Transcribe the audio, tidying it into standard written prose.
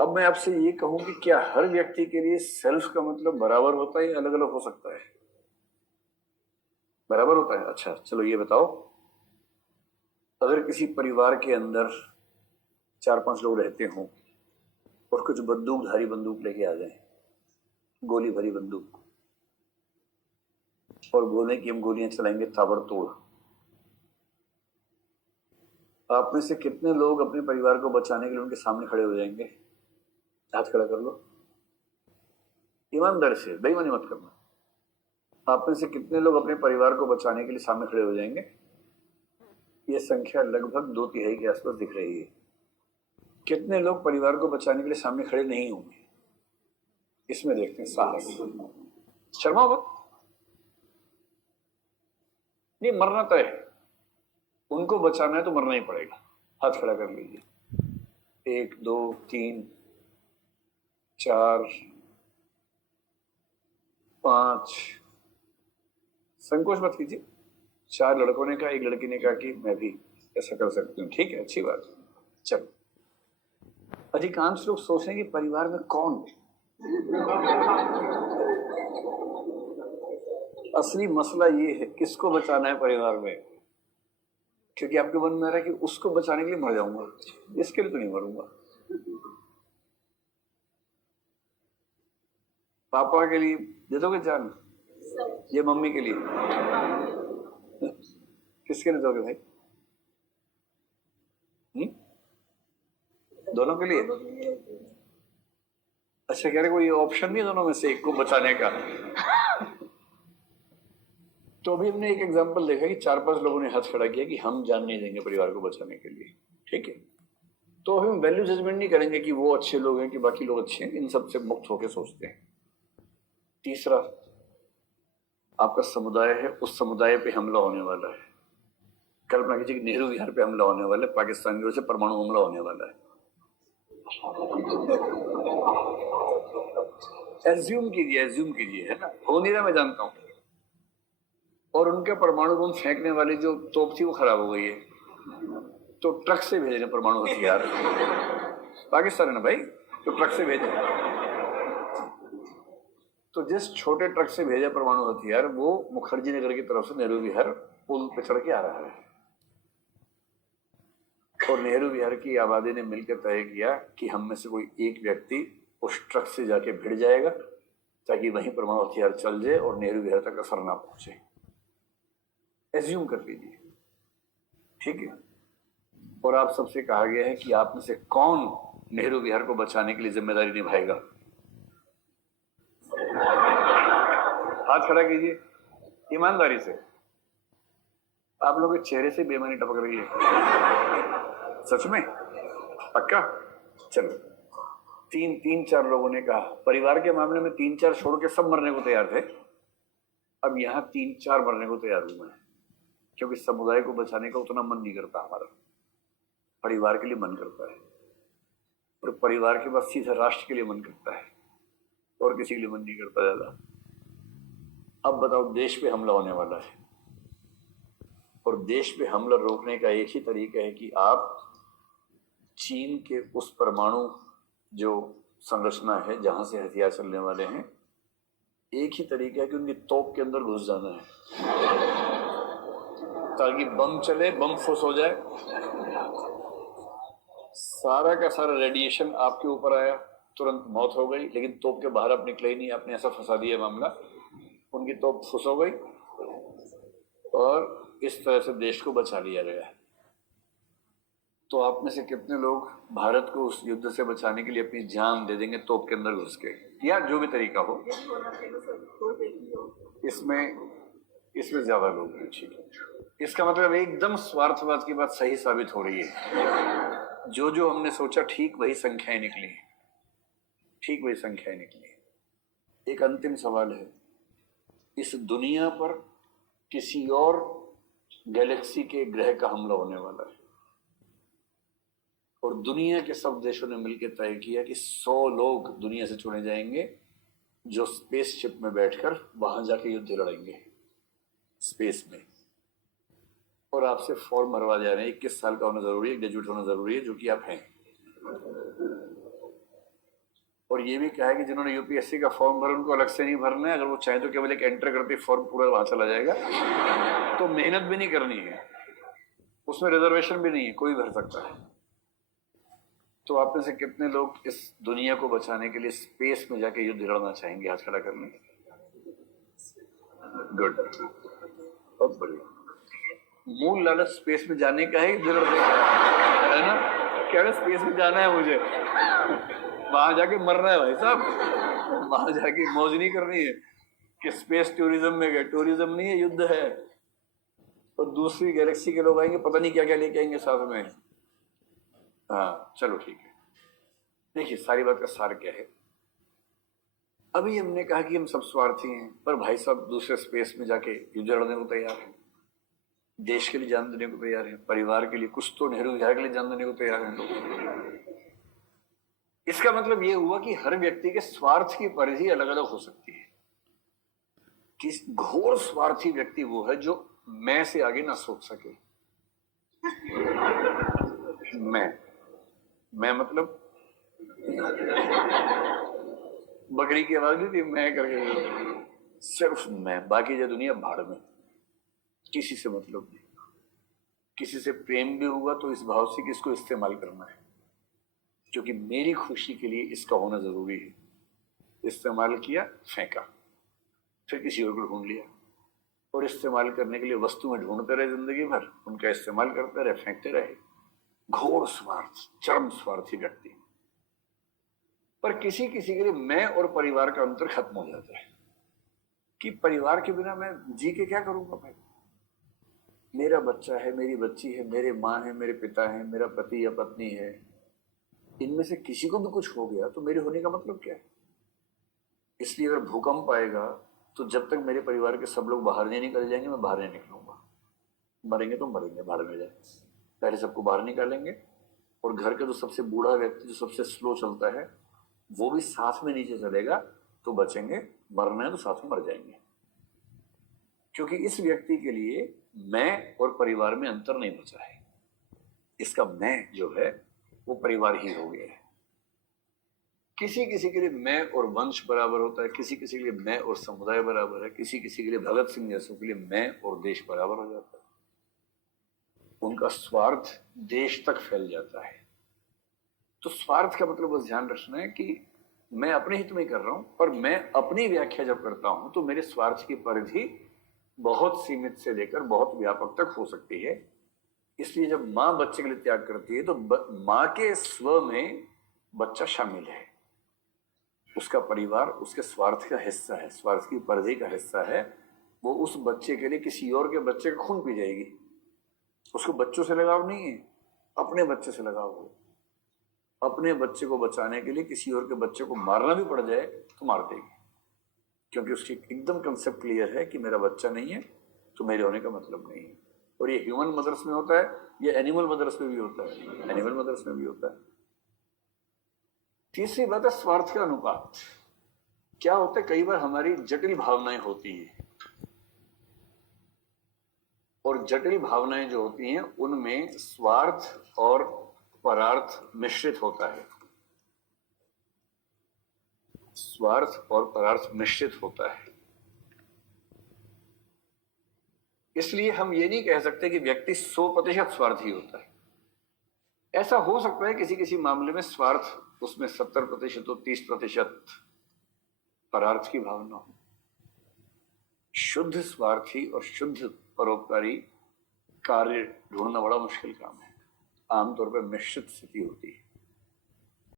अब मैं आपसे ये कहूं कि क्या हर व्यक्ति के लिए सेल्फ का मतलब बराबर होता है या अलग अलग हो सकता है? बराबर होता है। अच्छा चलो ये बताओ, अगर किसी परिवार के अंदर 4-5 लोग रहते हों और कुछ बंदूकधारी बंदूक लेके आ जाए, गोली भरी बंदूक, और बोले कि हम गोलियां चलाएंगे ताबड़तोड़, आप में से कितने लोग अपने परिवार को बचाने के लिए उनके सामने खड़े हो जाएंगे? हाथ खड़ा कर लो, ईमानदारी से, बेईमानी मत करना। आप में से कितने लोग अपने परिवार को बचाने के लिए सामने खड़े हो जाएंगे? ये संख्या लगभग 2/3 के आसपास दिख रही है। कितने लोग परिवार को बचाने के लिए सामने खड़े नहीं होंगे? इसमें देखते हैं साहस। शर्मा मत, नहीं मरना तय है, उनको बचाना है तो मरना ही पड़ेगा। हाथ खड़ा कर लीजिए, 1 2 3 4 5, संकोच मत कीजिए। 4 लड़कों ने कहा, 1 लड़की ने कहा कि मैं भी ऐसा कर सकती हूँ। ठीक है, अच्छी बात है। चलो, अधिकांश लोग सोचेंगे परिवार में कौन? असली मसला ये है किसको बचाना है परिवार में, क्योंकि आपके मन में आ रहा है कि उसको बचाने के लिए मर जाऊंगा, इसके लिए तो नहीं मरूंगा। पापा के लिए दे दोगे जान, ये मम्मी के लिए, किसके लिए दोगे भाई? दोनों के लिए? अच्छा कह रहे कोई ऑप्शन नहीं दोनों में से एक को बचाने का? तो अभी हमने एक एग्जांपल देखा कि 4-5 लोगों ने हाथ खड़ा किया कि हम जान नहीं देंगे परिवार को बचाने के लिए। ठीक है, तो अभी हम वैल्यू जजमेंट नहीं करेंगे कि वो अच्छे लोग हैं कि बाकी लोग अच्छे हैं, इन सब से मुक्त होकर सोचते हैं। तीसरा, आपका समुदाय है, उस समुदाय पे हमला होने वाला है। कल्पना कीजिए कि नेहरू विहार पे हमला होने वाला है, पाकिस्तान की ओर से परमाणु हमला होने वाला है। एज्यूम कीजिए, है ना, हो नहीं रहा मैं जानता हूं, और उनके परमाणु बम फेंकने वाली जो तोप थी वो खराब हो गई है, तो ट्रक से भेज रहे परमाणु हथियार। पाकिस्तान है ना भाई, तो ट्रक से भेजे। तो जिस छोटे ट्रक से भेजा परमाणु हथियार, वो मुखर्जी नगर की तरफ से नेहरू विहार पुल पे चढ़ के आ रहा है, और नेहरू विहार की आबादी ने मिलकर तय किया कि हम में से कोई एक व्यक्ति उस ट्रक से जाके भिड़ जाएगा ताकि वहीं परमाणु हथियार चल जाए और नेहरू विहार तक असर ना पहुंचे। एज्यूम कर लीजिए, ठीक है। और आप सबसे कहा गया है कि आप में से कौन नेहरू विहार को बचाने के लिए जिम्मेदारी निभाएगा? हाथ खड़ा कीजिए ईमानदारी से। आप लोगों के चेहरे से बेईमानी टपक रही है, सच में? पक्का? चलो, 3-4 लोगों ने कहा। परिवार के मामले में 3-4 छोड़ के सब मरने को तैयार थे, अब यहां 3-4 मरने को तैयार हुए हैं, क्योंकि समुदाय को बचाने का उतना मन नहीं करता हमारा, परिवार के लिए मन करता है, और परिवार के बाद सीधा राष्ट्र के लिए मन करता है, और किसी के लिए मन नहीं करता ज्यादा। अब बताओ, देश पे हमला होने वाला है, और देश पे हमला रोकने का एक ही तरीका है कि आप चीन के उस परमाणु जो संरचना है जहां से हथियार चलने वाले हैं, एक ही तरीका है कि उनकी तोप के अंदर घुस जाना है ताकि बम चले, बम फुस हो जाए, सारा का सारा रेडिएशन आपके ऊपर आया, तुरंत मौत हो गई, लेकिन तोप के बाहर आप निकले ही नहीं, आपने ऐसा फंसा दिया मामला, उनकी तोप फुस हो गई, और इस तरह से देश को बचा लिया गया है। तो आप में से कितने लोग भारत को उस युद्ध से बचाने के लिए अपनी जान दे देंगे तोप के अंदर घुस के, या जो भी तरीका हो? इसमें ज्यादा लोग हैं, ठीक है। इसका मतलब एकदम स्वार्थवाद की बात सही साबित हो रही है। जो जो हमने सोचा ठीक वही संख्याएं निकली, ठीक वही संख्याएं निकली। एक अंतिम सवाल है, इस दुनिया पर किसी और गैलेक्सी के ग्रह का हमला होने वाला है, और दुनिया के सब देशों ने मिलकर तय किया कि 100 लोग दुनिया से चुने जाएंगे जो स्पेसशिप में बैठकर वहां जाके युद्ध लड़ेंगे स्पेस में, और आपसे फॉर्म भरवा जा रहे हैं। 21 साल का होना जरूरी है, ग्रेजुएट होना जरूरी है, जो कि आप हैं। और ये भी कहा है कि जिन्होंने यूपीएससी का फॉर्म भरा उनको अलग से नहीं भरना है, अगर वो चाहे तो केवल एक एंटर करते फॉर्म पूरा वहां चला जाएगा, तो मेहनत भी नहीं करनी है, उसमें रिजर्वेशन भी नहीं है, कोई भर सकता है। तो आप में से कितने लोग इस दुनिया को बचाने के लिए स्पेस में जाके युद्ध लड़ना चाहेंगे? हाथ खड़ा करने। गुड, बहुत बढ़िया। मूल लालच स्पेस में जाने का है, युद्ध लड़ने का है ना? क्या स्पेस में जाना है मुझे, वहां जाके मरना है भाई साहब, वहां जाके मौज नहीं करनी है कि स्पेस टूरिज्म में गए। टूरिज्म नहीं है, युद्ध है। और दूसरी गैलेक्सी के लोग आएंगे, पता नहीं क्या क्या लेके आएंगे साथ में। हाँ चलो ठीक है। देखिए सारी बात का सार क्या है। अभी हमने कहा कि हम सब स्वार्थी हैं, पर भाई साहब दूसरे स्पेस में जाके युद्ध लड़ने को तैयार हैं, देश के लिए जान देने को तैयार हैं, परिवार के लिए, कुछ तो नेहरू विहार के लिए जान देने को तैयार हैं लोग। इसका मतलब यह हुआ कि हर व्यक्ति के स्वार्थ की परिधि अलग अलग हो सकती है। कि घोर स्वार्थी व्यक्ति वो है जो मैं से आगे ना सोच सके। मैं मतलब बकरी की आवाज नहीं थी, मैं करके, सिर्फ मैं, बाकी जो दुनिया भाड़ में, किसी से मतलब नहीं। किसी से प्रेम भी हुआ तो इस भाव से कि इसको इस्तेमाल करना है, क्योंकि मेरी खुशी के लिए इसका होना जरूरी है। इस्तेमाल किया, फेंका, फिर किसी और को ढूंढ लिया, और इस्तेमाल करने के लिए वस्तु में ढूंढते रहे जिंदगी भर, उनका इस्तेमाल करते रहे, फेंकते रहे। घोर स्वार्थ, चरम स्वार्थी व्यक्ति। पर किसी किसी के लिए मैं और परिवार का अंतर खत्म हो जाता है कि परिवार के बिना मैं जी के क्या करूंगा भाई। मेरा बच्चा है, मेरी बच्ची है, मेरे माँ है, मेरे पिता है, मेरा पति या पत्नी है, इनमें से किसी को भी कुछ हो गया तो मेरे होने का मतलब क्या है? इसलिए अगर भूकंप आएगा तो जब तक मेरे परिवार के सब लोग बाहर नहीं निकल जाएंगे, मैं बाहर नहीं निकलूंगा। मरेंगे तो मरेंगे, बाहर में जाए, पहले सबको बाहर निकालेंगे। और घर का जो सबसे बूढ़ा व्यक्ति, जो सबसे स्लो चलता है, वो भी साथ में नीचे चलेगा तो बचेंगे, मरना है तो साथ में मर जाएंगे। क्योंकि इस व्यक्ति के लिए मैं और परिवार में अंतर नहीं बचा है। इसका मैं जो है वो परिवार ही हो गया है। किसी किसी के लिए मैं और वंश बराबर होता है, किसी किसी के लिए मैं और समुदाय बराबर है, किसी किसी के लिए भगत सिंह जैसों के लिए मैं और देश बराबर हो जाता है। उनका स्वार्थ देश तक फैल जाता है। तो स्वार्थ का मतलब बस ध्यान रखना है कि मैं अपने हित में कर रहा हूं, पर मैं अपनी व्याख्या जब करता हूं तो मेरे स्वार्थ की परिधि बहुत सीमित से लेकर बहुत व्यापक तक हो सकती है। इसलिए जब मां बच्चे के लिए त्याग करती है तो मां के स्व में बच्चा शामिल है, उसका परिवार उसके स्वार्थ का हिस्सा है, स्वार्थ की परिधि का हिस्सा है। वो उस बच्चे के लिए किसी और के बच्चे का खून पी जाएगी। उसको बच्चों से लगाव नहीं है, अपने बच्चे से लगाव हो। अपने बच्चे को बचाने के लिए किसी और के बच्चे को मारना भी पड़ जाए तो मार देगी, क्योंकि उसकी एकदम कंसेप्ट क्लियर है कि मेरा बच्चा नहीं है तो मेरे होने का मतलब नहीं है। और ये ह्यूमन मदर्स में होता है, ये एनिमल मदर्स में भी होता है, एनिमल मदर्स में भी होता है। तीसरी बात है स्वार्थ का अनुपात। क्या होता है, कई बार हमारी जटिल भावनाएं होती हैं, और जटिल भावनाएं जो होती हैं उनमें स्वार्थ और परार्थ मिश्रित होता है। स्वार्थ और परार्थ मिश्रित होता है। इसलिए हम ये नहीं कह सकते कि व्यक्ति 100% स्वार्थी होता है। ऐसा हो सकता है किसी किसी मामले में स्वार्थ उसमें 70% हो, 30% परार्थ की भावना हो। शुद्ध स्वार्थी और शुद्ध परोपकारी कार्य ढूंढना बड़ा मुश्किल काम है। आमतौर पर मिश्रित स्थिति होती है।